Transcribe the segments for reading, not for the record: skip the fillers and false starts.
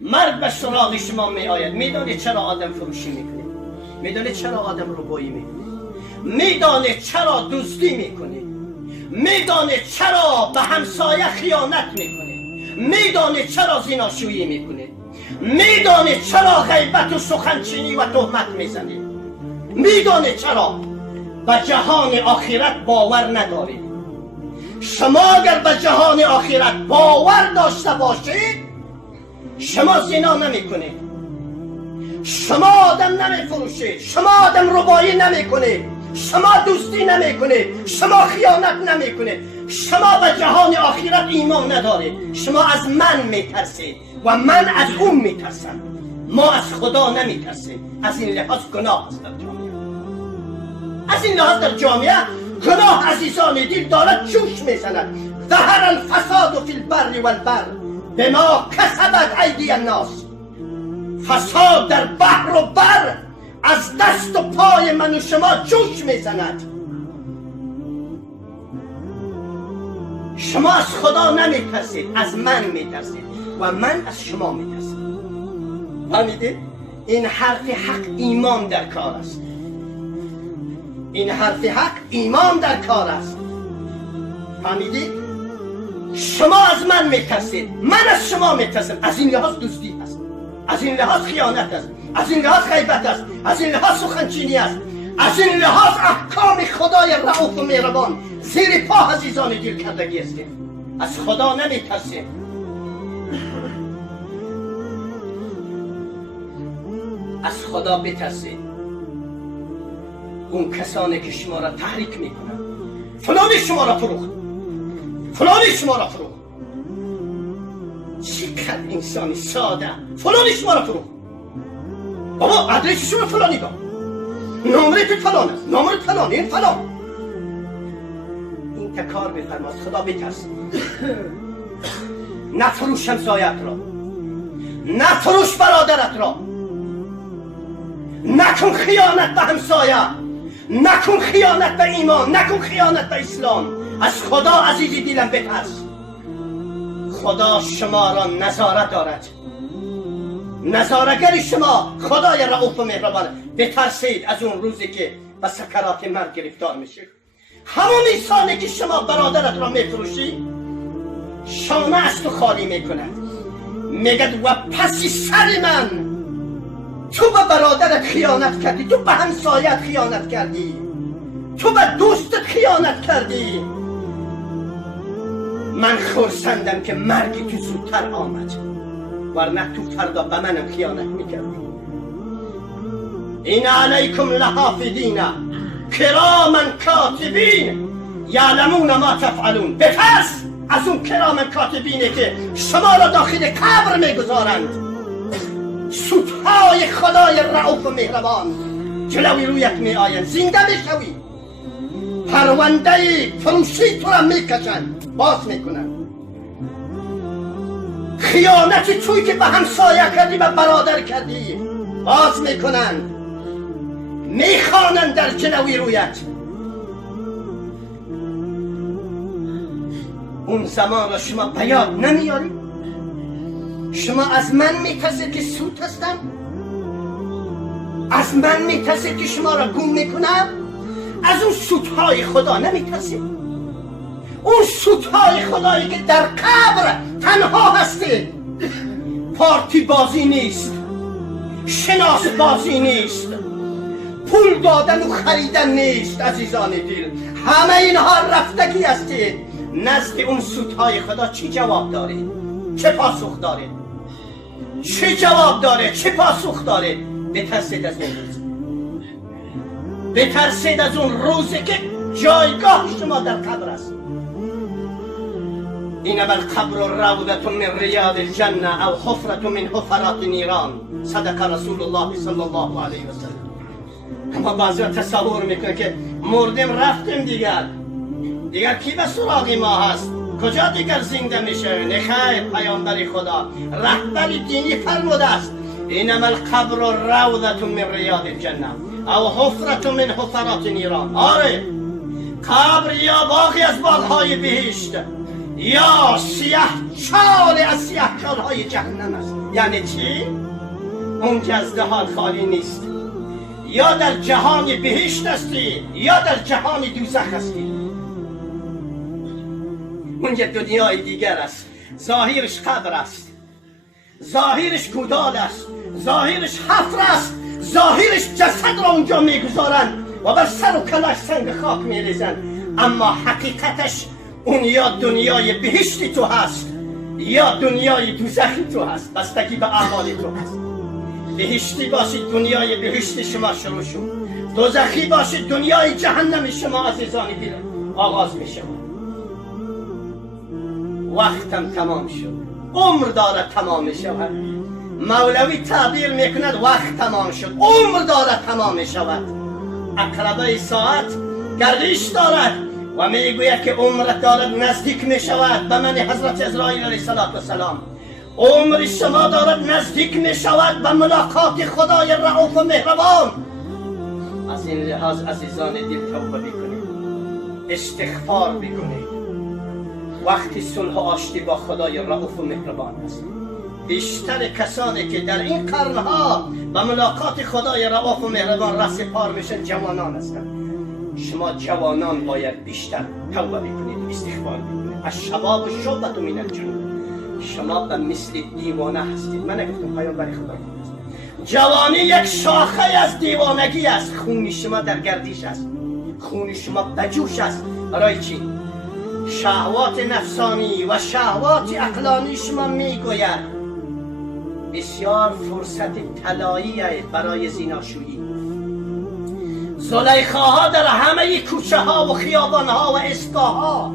مرد به سراغ شما می آید. میدانید چرا آدم فروشی میکنید؟ میدانید چرا آدم ربایی میکنید؟ میدانید چرا دزدی میکنید؟ میدانید چرا به همسایه خیانت میکنید؟ میدانید چرا زناشویی میکنید؟ میدانید چرا غیبت و سخنچینی و تهمت میزنید؟ میدانید چرا به جهان آخرت باور ندارید؟ شما اگر به جهان آخرت باور داشته باشید، شما زنا نمی کنید، شما آدم نمی فروشید، شما آدم ربایی نمی کنید، شما دوستی نمی کنید، شما خیانت نمی کنید، شما به جهان آخرت ایمان ندارید. شما از من می ترسید و من از اون می ترسم. ما از خدا نمی ترسیم. از این لحاظ گناه است در جامعه. از این لحاظ در جامعه گناه عزیزان دل دارد جوش می زند. ظهر الفساد فی البر والبحر بما کسبت ایدی الناس. فساد در بحر و بر از دست و پای من و شما جوش میزند. شما از خدا نمیترسید، از من میترسید و من از شما میترسم. فهمیدید؟ این حرف حق ایمان در کار است. این حرف حق ایمان در کار است. فهمیدید؟ شما از من میترسید، من از شما میترسم. از این لحاظ دزدی است، از این لحاظ خیانت است، از این لحاظ غیبت است، از این لحاظ سخنچینی است، از این لحاظ احکام خدای رؤوف و مهربان زیر پا عزیزان دل کردگی است. از خدا نمیترسیم. از خدا بترسید. اون کسانی که شما را تحریک میکنند، فلانی شما را فروخت، فلانی شما را فروخت، چقدر انسانی ساده، فلانی شما را فروخت، بابا آدرس شما فلانی داد، نمره تو فلان است، نمره فلان، این فلان. این تکار بفرما، از خدا بترس. نفروش همسایت را، نفروش برادرت را، نکن خیانت به همسایه، نکن خیانت به ایمان، نکن خیانت به اسلام. از خدا عزیزی دیلم بترس. خدا شما را نظارت دارد، نظارگر شما خدای رؤوف و مهربان. بترسید از اون روزی که به سکرات مرگ گرفتار میشید. همون انسانی که شما برادرت را میفروشی، شانه از تو خالی میکند، میگد و پسی سر من تو به برادرت خیانت کردی، تو به همسایت خیانت کردی، تو به دوستت خیانت کردی. من خرسندم که مرگی تو زودتر آمد، ورنه تو فردا به منم خیانت میکردی. این علیکم لحافظین کراما کاتبین یعلمون ما تفعلون. بترس از اون کراما کاتبینه که شما را داخل قبر میگذارند. سودهای خدای رؤوف و مهربان جلوی رویت می آیند، زنده میشوی. پرونده فروشی تو را میکشند، باز میکنند. خیانتی توی که به همسایه کردی، به برادر کردی، باز میکنند، میخوانند در جلوی رویت. اون زمان را شما به یاد نمیاری؟ شما از من میترسید که سود هستم؟ از من میترسید که شما را گم میکنم؟ از اون سودهای خدا نمیترسید؟ اون سودهای خدایی که در قبر تنها هستی. پارتی بازی نیست، شناس بازی نیست، پول دادن و خریدن نیست عزیزان دل. همه اینها رفتگی هستید. نزد اون سودهای خدا چی جواب دارید؟ چه پاسخ دارید؟ چه جواب داره؟ چه پاسخ داره؟ بترسید از اون روز، بترسید از اون روزی که جایگاه شما در قبر است. اینما القبر روضة من ریاض الجنه او حفرة من حفرات نیران. صدق رسول الله صلی الله علیه و سلم. اما بعضی تصور میکنه که مردیم رفتیم، دیگر کی به سراغ ما هست؟ کجا دیگر زنده میشه؟ نخیر، پیامبر خدا رهبر دینی فرموده است اینما القبر روضة من ریاض الجنه او حفرة من حفرات نیران. آره، قبر یا باغی از باغهای بهشت، یا سیاه چال از سیاه چالهای های جهنم است. یعنی چی؟ اون که از دهان خالی نیست. یا در جهان بهشت هستی یا در جهان دوزخ هستی. اون یه دنیای دیگر است. ظاهرش قبر است، ظاهرش کودال است، ظاهرش حفر است، ظاهرش جسد را اونجا میگذارن و بر سر و کلاش سنگ خاک میریزن. اما حقیقتش اون یا دنیای بهشتی تو هست یا دنیای دوزخی تو هست، بستگی به اعمال تو هست. بهشتی باشید دنیای بهشت شما شروع شد، دوزخی باشید دنیای جهنم شما عزیزان دل آغاز می شود. وقتم تمام شد، عمر دارد تمام می شود. مولوی تعبیر میکند وقت تمام شد، عمر دارد تمام می شود. عقربه ساعت گردش دارد و میگوید که عمرت دارد نزدیک می شود به من حضرت عزرائیل علیه السلام. عمر شما دارد نزدیک می شود به ملاقات خدای رؤوف و مهربان. از این لحاظ عزیزان دل توبه بکنید، استغفار بکنید. وقتی صلح و آشتی با خدای رؤوف و مهربان است. بیشتر کسانی که در این قرنها به ملاقات خدای رؤوف و مهربان رهسپار میشن جوانان هستند. شما جوانان باید بیشتر توبه بکنید و استغفار بکنید. الشباب شعبة من الجنون. شما به مثل دیوانه هستید. من نگفتم پیامبر خدا است. جوانی یک شاخه از دیوانگی است. خون شما در گردش است، خون شما بجوش است. برای چی؟ شهوات نفسانی و شهوات عقلانی شما میگوید بسیار فرصت طلایی برای زیناشویی. زلیخاها در همه کوچه ها و خیابان ها و اسکاها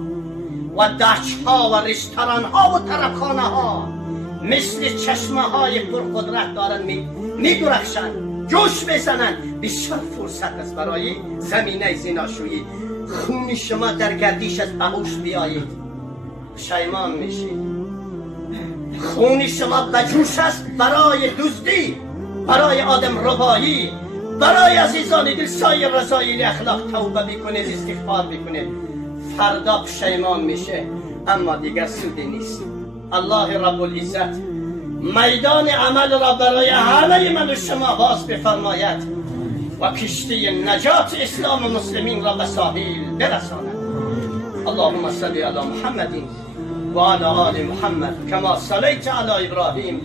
و دچ ها و رستوران ها و طربخانه ها مثل چشمه های پرقدرت دارن میدرخشن، جوش بزنن. بسیار فرصت است برای زمینه زیناشویی. خون شما در گردش از بهوش بیایید، پشیمان میشید. خون شما بجوش است برای دزدی، برای آدم ربایی، برای عزیزان دل سایر رضایل اخلاق توبه بکنید، استغفار بکنید. فردا پشیمان میشه اما دیگر سودی نیست. الله رب العزت میدان عمل را برای همه من و شما باز بفرماید و کشتی نجات اسلام و مسلمین را به ساحل برساند. اللهم صل علی محمد و علی آل محمد کما صلیت علی ابراهیم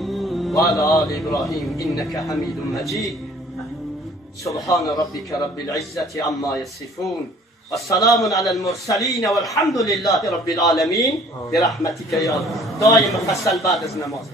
و علی آل ابراهیم انک حمید مجید. سبحان ربک رب العزة عما یصفون و سلام علی المرسلین و الحمد لله رب العالمین برحمتک یا دائم فصل بعد از نماز.